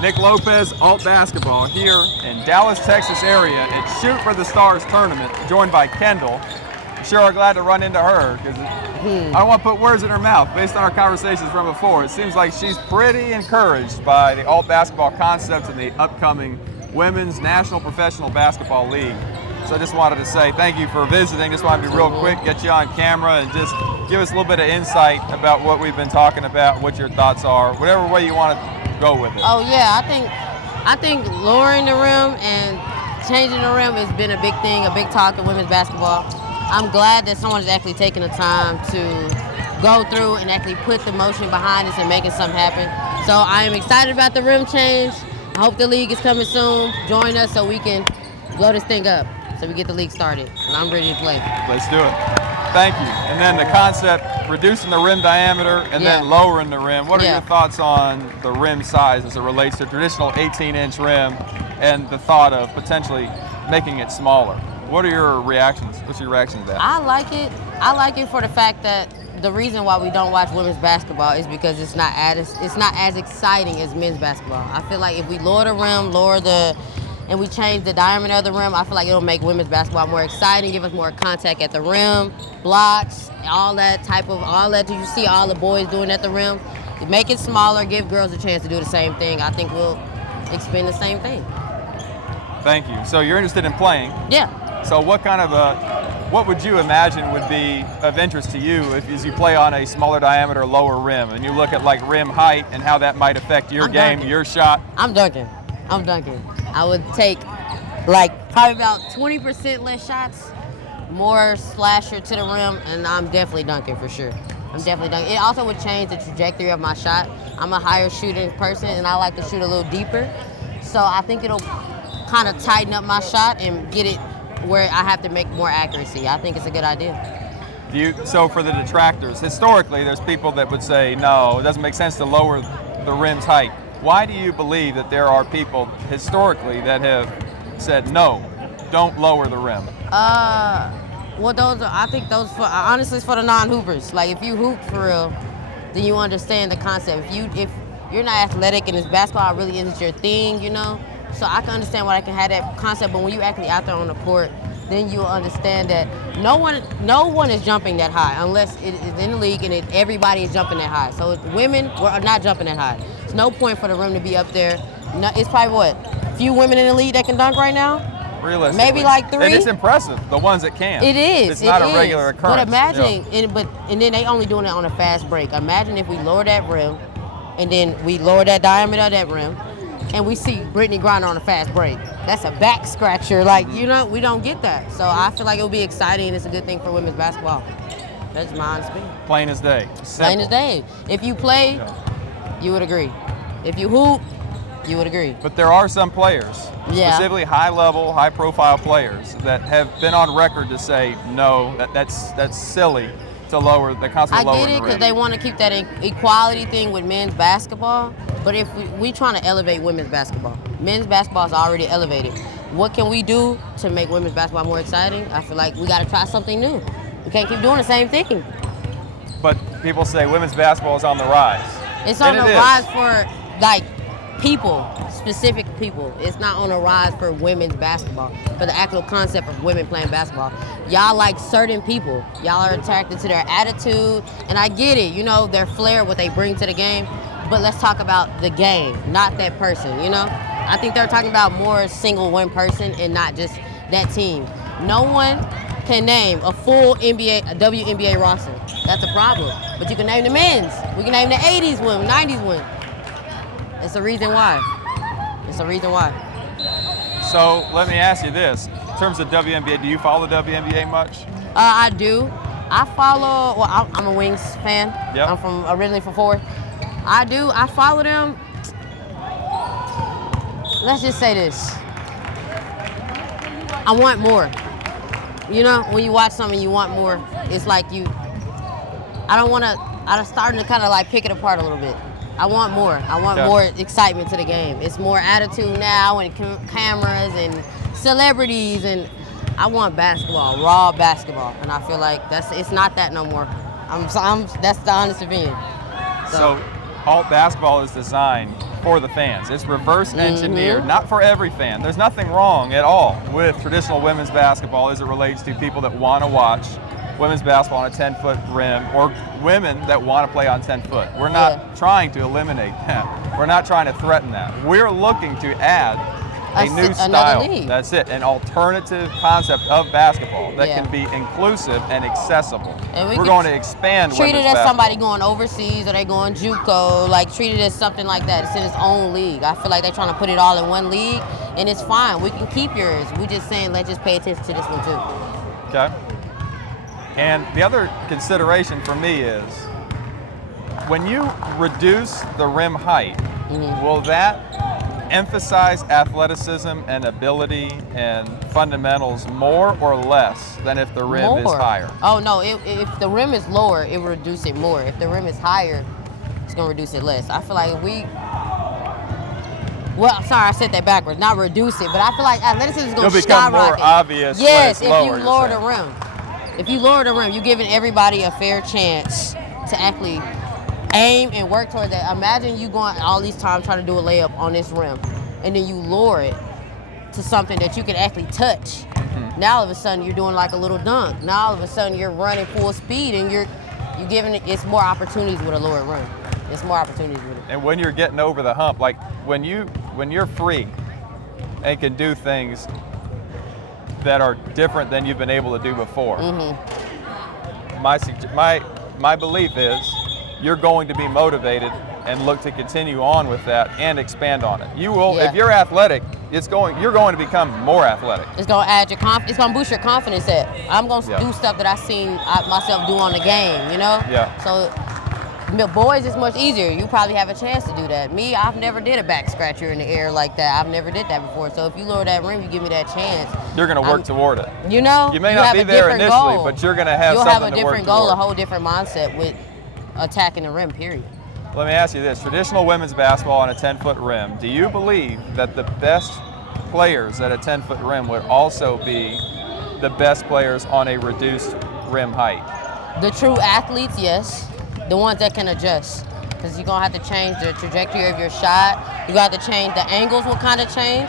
Nick Lopez, ALTbasketball, here in Dallas, Texas area at Shoot for the Stars tournament, joined by Kendall. We sure are glad to run into her because I don't want to put words in her mouth. Based on our conversations from before, it seems like she's pretty encouraged by the ALTbasketball concept and the upcoming Women's National Professional Basketball League. So I just wanted to say thank you for visiting. Just wanted to be real quick, get you on camera, and just give us a little bit of insight about what we've been talking about, what your thoughts are, whatever way you want to go with it. Oh yeah, I think lowering the rim and changing the rim has been a big thing, a big talk in women's basketball. I'm glad that someone's actually taking the time to go through and actually put the motion behind this and making something happen. So I am excited about the rim change. I hope the league is coming soon. Join us so we can blow this thing up, so we get the league started. And I'm ready to play. Let's do it. Thank you. And then the concept, reducing the rim diameter and then lowering the rim. What are your thoughts on the rim size as it relates to traditional 18-inch rim and the thought of potentially making it smaller? What are your reactions? What's your reaction to that? I like it. I like it for the fact that the reason why we don't watch women's basketball is because it's not as exciting as men's basketball. I feel like if we lower the rim, and we change the diameter of the rim, I feel like it'll make women's basketball more exciting, give us more contact at the rim, blocks, all that. You see all the boys doing at the rim. Make it smaller, give girls a chance to do the same thing. I think we'll expend the same thing. Thank you. So you're interested in playing? Yeah. So what would you imagine would be of interest to you as you play on a smaller diameter, lower rim, and you look at like rim height and how that might affect your game, your shot? I'm dunking. I would take probably about 20% less shots, more slasher to the rim, and I'm definitely dunking for sure. I'm definitely dunking. It also would change the trajectory of my shot. I'm a higher shooting person, and I like to shoot a little deeper. So I think it'll kind of tighten up my shot and get it where I have to make more accuracy. I think it's a good idea. So for the detractors, historically, there's people that would say, no, it doesn't make sense to lower the rim's height. Why do you believe that there are people historically that have said, no, don't lower the rim? Well, I think honestly, it's for the non-hoopers. Like, if you hoop for real, then you understand the concept. If you're not athletic and this basketball really isn't your thing, so I can understand why I can have that concept, but when you actually out there on the court, then you'll understand that no one is jumping that high unless it is in the league and everybody is jumping that high. So women we're not jumping that high. There's no point for the rim to be up there. It's probably few women in the league that can dunk right now? Realistically. Maybe like 3. And it's impressive, the ones that can. It is. It's not a regular occurrence. But imagine, and then they only doing it on a fast break. Imagine if we lower that rim, and then we lower that diameter of that rim, and we see Brittany Griner on a fast break. That's a back scratcher. We don't get that. So I feel like it'll be exciting, and it's a good thing for women's basketball. That's my honest opinion. Plain as day. Simple. Plain as day. If you play, you would agree. If you hoop, you would agree. But there are some players, specifically high-level, high-profile players, that have been on record to say, no, that's silly to lower the concept of lowering the rim. I get it because they want to keep that equality thing with men's basketball. But if we trying to elevate women's basketball, men's basketball is already elevated. What can we do to make women's basketball more exciting? I feel like we got to try something new. We can't keep doing the same thing. But people say women's basketball is on the rise. It's on the rise for specific people. It's not on the rise for women's basketball, for the actual concept of women playing basketball. Y'all like certain people. Y'all are attracted to their attitude, and I get it, their flair, what they bring to the game. But let's talk about the game, not that person, I think they're talking about more single one person and not just that team. No one can name a full WNBA roster. That's a problem. But you can name the men's. We can name the 80s one, 90s one. It's a reason why. So let me ask you this. In terms of WNBA, do you follow the WNBA much? I do. I follow, I'm a Wings fan. Yep. I'm originally from Fort. I do. I follow them. Let's just say this. I want more. When you watch something, you want more. It's like I'm starting to kind of pick it apart a little bit. I want more. I want more excitement to the game. It's more attitude now and cameras and celebrities, and I want basketball, raw basketball, and I feel like it's not that no more. That's the honest opinion. So ALTbasketball is designed for the fans. It's reverse engineered, not for every fan. There's nothing wrong at all with traditional women's basketball as it relates to people that want to watch women's basketball on a 10-foot rim, or women that want to play on 10 foot. We're not trying to eliminate that. We're not trying to threaten that. We're looking to add a new style. League. That's it. An alternative concept of basketball that can be inclusive and accessible. And we're going to expand treat women's it as basketball. Somebody going overseas, or they going JUCO, like treat it as something like that. It's in its own league. I feel like they're trying to put it all in one league, and it's fine. We can keep yours. We just saying, let's just pay attention to this one too. Okay. And the other consideration for me is, when you reduce the rim height, will that emphasize athleticism and ability and fundamentals more or less than if the rim is higher? Oh no, if the rim is lower, it will reduce it more. If the rim is higher, it's gonna reduce it less. I feel like if we, well, sorry, I said that backwards. Not reduce it, but I feel like athleticism is gonna skyrocket. It'll become more obvious. Yes, when it's lower, if you lower the rim. If you lower the rim, you're giving everybody a fair chance to actually aim and work towards that. Imagine you going all these times trying to do a layup on this rim, and then you lower it to something that you can actually touch. Now all of a sudden you're doing like a little dunk. Now all of a sudden you're running full speed, and you're giving it's more opportunities with a lower rim. It's more opportunities with it. And when you're getting over the hump, like when you're free and can do things that are different than you've been able to do before. My belief is you're going to be motivated and look to continue on with that and expand on it. You will, if you're athletic, you're going to become more athletic. It's going to add your confidence. It's going to boost your confidence. I'm going to do stuff that I've seen myself do on the game, you know? So boys, it's much easier. You probably have a chance to do that. Me, I've never did a back scratcher in the air like that. I've never did that before. So if you lower that rim, you give me that chance. You're going to work toward it. You know? You may not be there initially, but you're going to have something to work toward. You'll have a different goal, a whole different mindset with attacking the rim, period. Let me ask you this. Traditional women's basketball on a 10-foot rim, do you believe that the best players at a 10-foot rim would also be the best players on a reduced rim height? The true athletes, yes. The ones that can adjust, because you're going to have to change the trajectory of your shot. You're going to have to change the angles, what kind of change.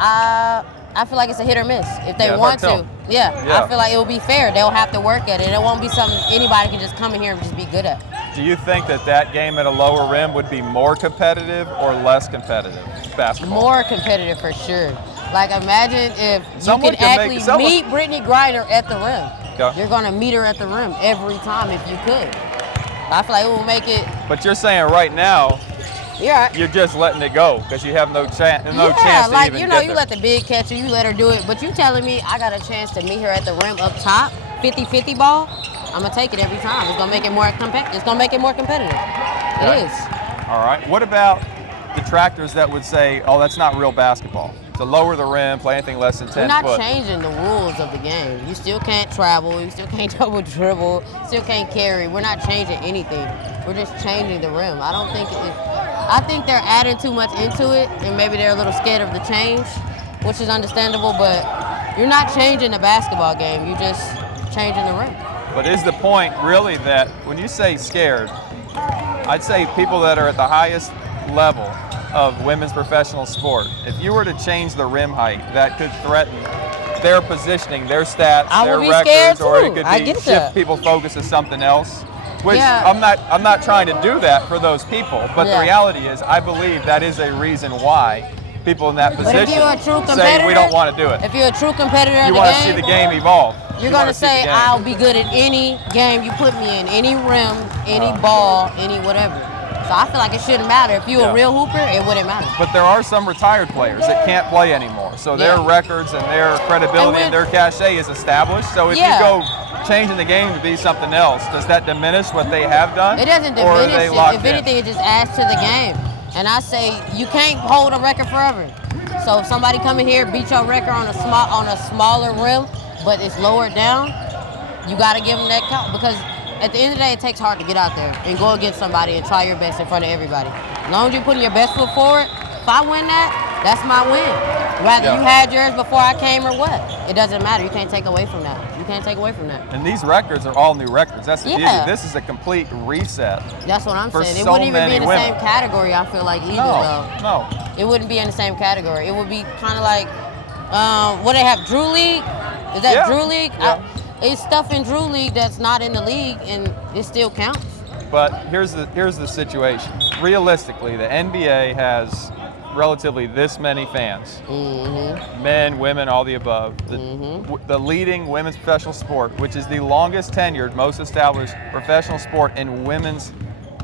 I feel like it's a hit or miss. If they want to, I feel like it will be fair. They'll have to work at it. It won't be something anybody can just come in here and just be good at. Do you think that game at a lower rim would be more competitive or less competitive basketball? More competitive for sure. Like imagine if you could actually meet Brittany Griner at the rim. You're going to meet her at the rim every time if you could. I feel like it will make it. But you're saying right now, you're just letting it go because you have no chance. No chance to like even you get there. let the big catcher, you let her do it. But you telling me I got a chance to meet her at the rim up top, 50-50 ball? I'm gonna take it every time. It's gonna make it more competitive. It's gonna make it more competitive. It is. All right. What about detractors that would say, "Oh, that's not real basketball"? To lower the rim, play anything less than 10 foot. We're not foot. changing the rules of the game. You still can't travel. You still can't double dribble. Still can't carry. We're not changing anything. We're just changing the rim. I think they're adding too much into it, and maybe they're a little scared of the change, which is understandable. But you're not changing the basketball game. You're just changing the rim. But is the point really that when you say scared, I'd say people that are at the highest level of women's professional sport, if you were to change the rim height, that could threaten their positioning, their stats, their records, or it could shift people's focus to something else. Which I'm not trying to do that for those people, but the reality is I believe that is a reason why people in that position say we don't want to do it. If you're a true competitor in the game, you want to see the game evolve. You're going to say, I'll be good at any game you put me in, any rim, any ball, any whatever. So I feel like it shouldn't matter. If you're a real hooper, it wouldn't matter. But there are some retired players that can't play anymore. So their records and their credibility and their cachet is established. So if you go changing the game to be something else, does that diminish what they have done? It doesn't diminish it. If anything, it just adds to the game. And I say you can't hold a record forever. So if somebody come in here, beat your record on a smaller rim, but it's lowered down, you got to give them that count, because at the end of the day, it takes heart to get out there and go against somebody and try your best in front of everybody. As long as you're putting your best foot forward, if I win that, that's my win. Whether you had yours before I came or what, it doesn't matter. You can't take away from that. You can't take away from that. And these records are all new records. That's the beauty. This is a complete reset. That's what I'm saying. It so wouldn't even be in the women. same category, I feel like, either, though. No. It wouldn't be in the same category. It would be kind of like, what they have, Drew League? Is that Drew League? Yeah. It's stuff in Drew League that's not in the league, and it still counts. But here's the situation. Realistically, the NBA has relatively this many fans. Men, women, all the above. The leading women's professional sport, which is the longest tenured, most established professional sport in women's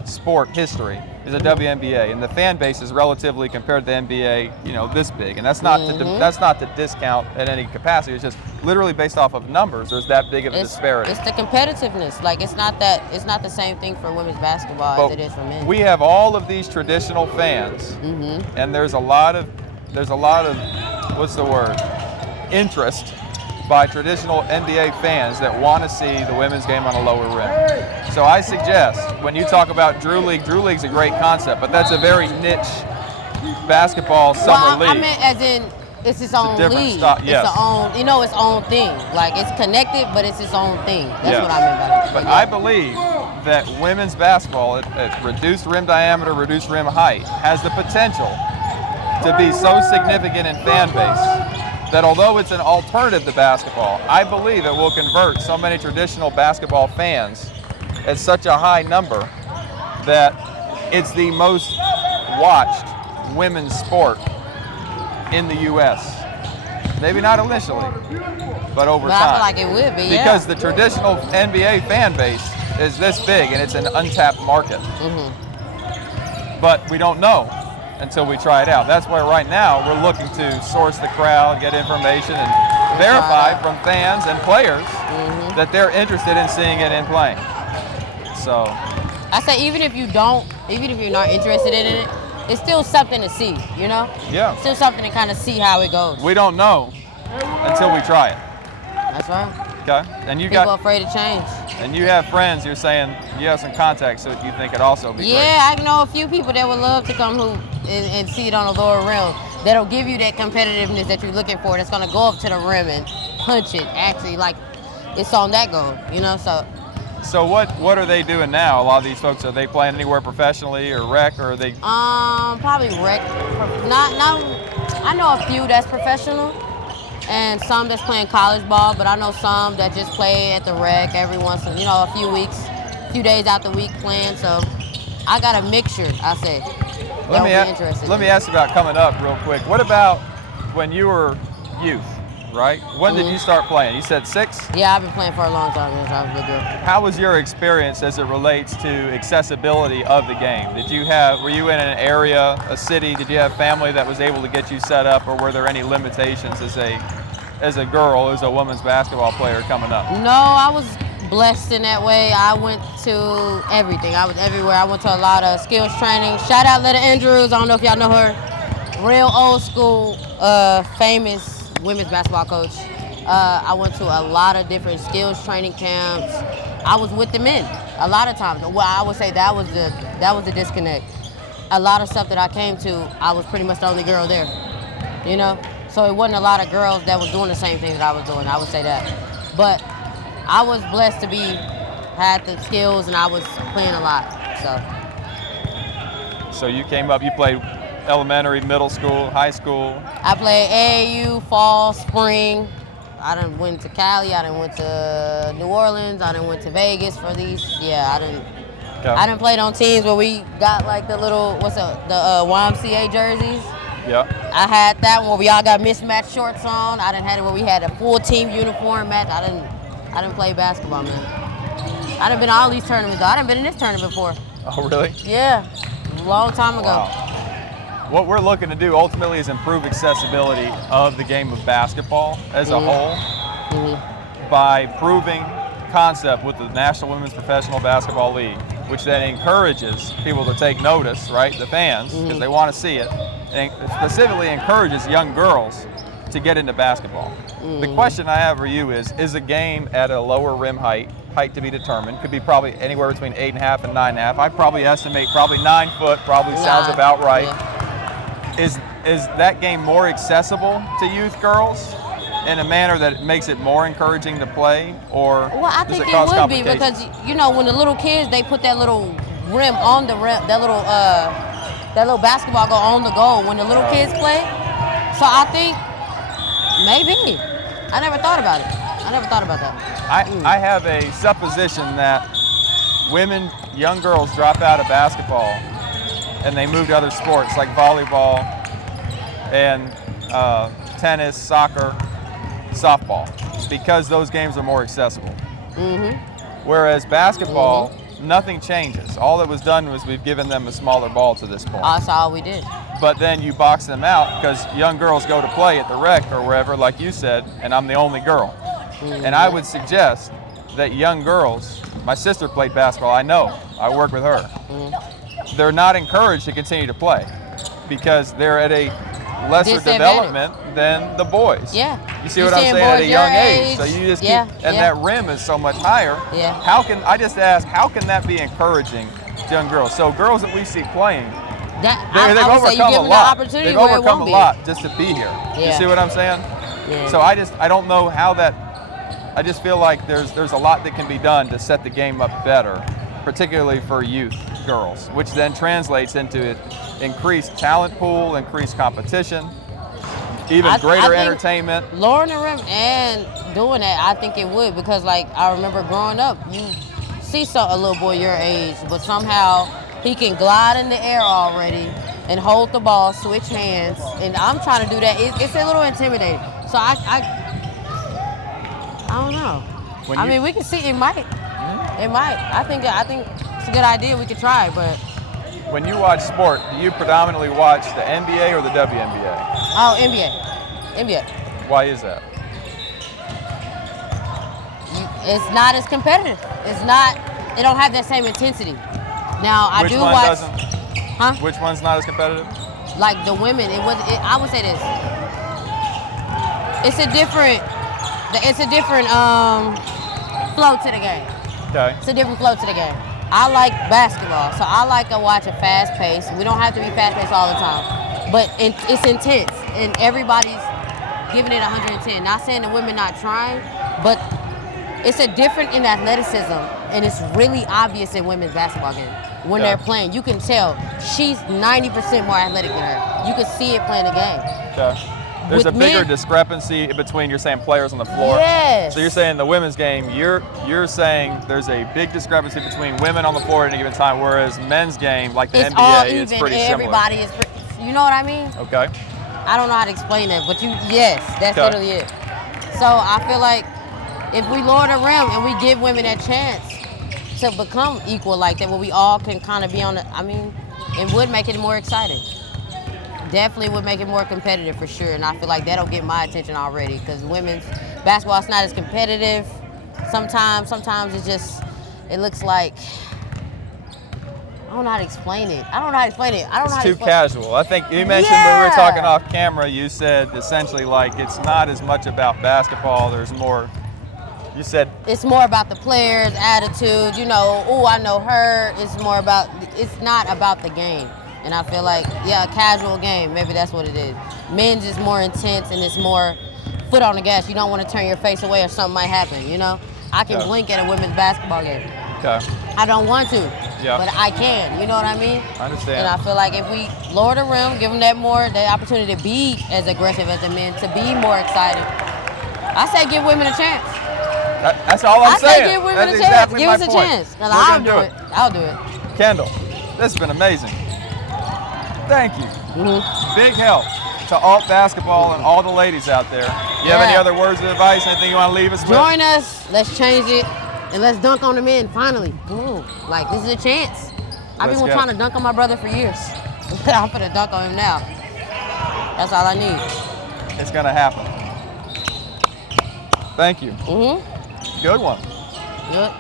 sport history, is a WNBA, and the fan base is relatively, compared to the NBA, this big. And that's not to discount at any capacity. It's just literally based off of numbers. There's that big of a disparity. It's the competitiveness. Like it's not the same thing for women's basketball as it is for men. We have all of these traditional fans, and there's a lot of what's the word? Interest by traditional NBA fans that want to see the women's game on a lower rim. So I suggest, when you talk about Drew League's a great concept, but that's a very niche basketball summer league. I meant as in it's its own league. Yes. It's its own thing. Like it's connected, but it's its own thing. That's what I meant by that. But I believe that women's basketball at reduced rim diameter, reduced rim height, has the potential to be so significant in fan base that although it's an alternative to basketball, I believe it will convert so many traditional basketball fans at such a high number that it's the most watched women's sport in the U.S. Maybe not initially, but over time. I feel like it would be, because the traditional NBA fan base is this big and it's an untapped market. But we don't know until we try it out. That's why right now we're looking to source the crowd, get information, and verify from fans and players that they're interested in seeing it in playing. So I say even if you're not interested in it, it's still something to see, Yeah. It's still something to kind of see how it goes. We don't know until we try it. That's right. Okay. And people are afraid to change. And you have friends, you're saying you have some contacts, so you think it'd also be great. Yeah, I know a few people that would love to come and see it on the lower rim. That'll give you that competitiveness that you're looking for. That's gonna go up to the rim and punch it. Actually, like it's on that goal, So what are they doing now? A lot of these folks, are they playing anywhere professionally or rec, or are they? Probably rec. I know a few that's professional, and some that's playing college ball. But I know some that just play at the rec every once in a few weeks, a few days out the week playing. So I got a mixture. I say. Let me ask you about coming up real quick. What about when you were youth? Right? When did you start playing? You said 6? Yeah, I've been playing for a long time since I was a little girl. How was your experience as it relates to accessibility of the game? Were you in an area, a city, did you have family that was able to get you set up, or were there any limitations as a girl, as a women's basketball player coming up? No, I was blessed in that way. I went to everything. I was everywhere. I went to a lot of skills training. Shout out Letta Andrews. I don't know if y'all know her. Real old school, famous women's basketball coach. I went to a lot of different skills training camps. I was with the men a lot of times. Well, I would say that was the disconnect. A lot of stuff that I came to, I was pretty much the only girl there, So it wasn't a lot of girls that was doing the same thing that I was doing. I would say that. But I was blessed to had the skills, and I was playing a lot. So you came up, you played elementary, middle school, high school? I played AAU, fall, spring. I done went to Cali. I done went to New Orleans. I done went to Vegas for these. Yeah, I done played on teams where we got like the little the YMCA jerseys. Yeah. I had that one where we all got mismatched shorts on. I done had it where we had a full team uniform match. I done play basketball, man. I done been to all these tournaments. I done been in this tournament before. Oh, really? Yeah, a long time ago. Wow. What we're looking to do ultimately is improve accessibility of the game of basketball as a whole by proving concept with the National Women's Professional Basketball League, which then encourages people to take notice, right, the fans, because they want to see it, and specifically encourages young girls to get into basketball. The question I have for you is a game at a lower rim height to be determined, could be probably anywhere between 8.5 and 9.5. I'd probably estimate probably 9 foot, probably sounds about right. Yeah. is that game more accessible to youth girls in a manner that makes it more encouraging to play, or Well, I does think it it cause would be complications? because, you know, when the little kids, they put that little rim on the rim, that little basketball go on the goal when the little kids play. So I think maybe. I never thought about it. I never thought about that. I have a supposition that young girls drop out of basketball and they move to other sports like volleyball and tennis, soccer, softball, because those games are more accessible. Whereas basketball, nothing changes. All that was done was we've given them a smaller ball to this point. That's all we did. But then you box them out because young girls go to play at the rec or wherever, like you said, and I'm the only girl. And I would suggest that young girls, my sister played basketball, I know, I work with her. They're not encouraged to continue to play because they're at a lesser development than the boys. Yeah. You see what I'm saying? At a young age. So you just keep, and yeah. that rim is so much higher. Yeah. How can that be encouraging to young girls? So girls that we see playing, they've overcome a lot. They've overcome a lot just to be here. Yeah. You see what I'm saying? Yeah. So I don't know how that. I just feel like there's a lot that can be done to set the game up better, particularly for youth girls, which then translates into increased talent pool, increased competition, even greater entertainment. Lowering the rim and doing that, I think it would, because like I remember growing up, you see a little boy your age, but somehow he can glide in the air already and hold the ball, switch hands, and I'm trying to do that. It's a little intimidating. So I don't know. I mean, we can see it might. It might. I think it's a good idea. We could try, but. When you watch sport, do you predominantly watch the NBA or the WNBA? Oh, NBA. Why is that? It's not as competitive. It's not. It don't have that same intensity. Now I do watch. Huh? Which one's not as competitive? Like the women, I would say this. It's a different flow to the game. Okay. It's a different flow to the game. I like basketball, so I like to watch a fast pace. We don't have to be fast paced all the time, but it's intense, and everybody's giving it 110. Not saying the women not trying, but it's a different in athleticism, and it's really obvious in women's basketball game. When they're playing, you can tell she's 90% more athletic than her. You can see it playing the game. Okay. There's a bigger discrepancy between, you're saying, players on the floor. Yes. So you're saying the women's game, you're saying there's a big discrepancy between women on the floor at any given time, whereas men's game, like the NBA, it's pretty similar. Everybody is, you know what I mean? Okay. I don't know how to explain that, but yes, that's literally it. So I feel like if we lower the rim and we give women that chance to become equal like that, where we all can kind of be on it would make it more exciting. Definitely would make it more competitive for sure, and I feel like that'll get my attention already, because women's basketball is not as competitive. Sometimes it looks like, I don't know how to explain it. It's too casual. I think you mentioned when we were talking off camera, you said essentially like it's not as much about basketball. There's more. You said it's more about the players' attitude. You know, I know her. It's not about the game. And I feel like, a casual game, maybe that's what it is. Men's is more intense and it's more foot on the gas. You don't want to turn your face away or something might happen, you know? I can blink at a women's basketball game. Okay. I don't want to, but I can, you know what I mean? I understand. And I feel like if we lower the rim, give them that opportunity to be as aggressive as the men, to be more excited, I say give women a chance. That's all I'm saying. I say give women a chance. Give us a chance. I'll do it. I'll do it. Kendall, this has been amazing. Thank you. Big help to ALTbasketball and all the ladies out there. You have any other words of advice? Anything you want to leave us with? Join us. Let's change it. And let's dunk on the men, finally. Like, this is a chance. I've been trying to dunk on my brother for years. I'm going to dunk on him now. That's all I need. It's going to happen. Thank you. Good one. Good.